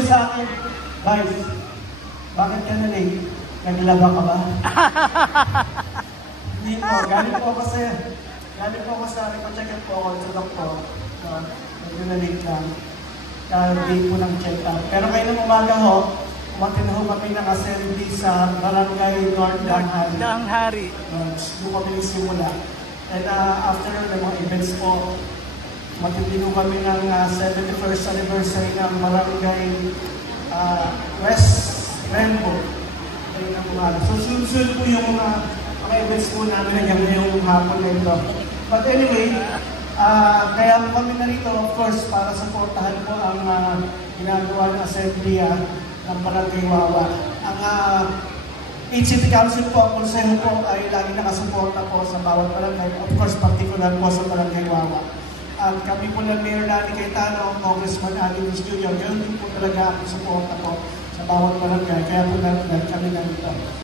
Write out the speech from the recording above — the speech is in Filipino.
po sa akin, Vice, bakit ka na late? Naglaba ka ba? Hindi po, galing po ako sa nagpa-check-up po ako sa doktor. Medyo na late lang. Date po ng check-up. Pero kayo ng umaga ho, umatin ho kami ng assembly sa Barangay North Danghari. Doon kami nagsimula. And after ng mga events po, matindi ho kami ng 71st anniversary ng Barangay West Rainbow. So sunod po yung mga events po namin na yung hapon na ito. But anyway, kaya kami narito, of course, para supportahan po ang ginagawa ng Assembly ng Barangay Wawa. Ang City Council po, ang konseho po ay lagi nakasuporta po sa bawat barangay. Of course, particular po sa Barangay Wawa. At kami po ng Mayor Lani Cayetano, Congressman Aguilas Jr., yun din po talaga ang suporta po sa bawat barangay. Kaya po kami narito.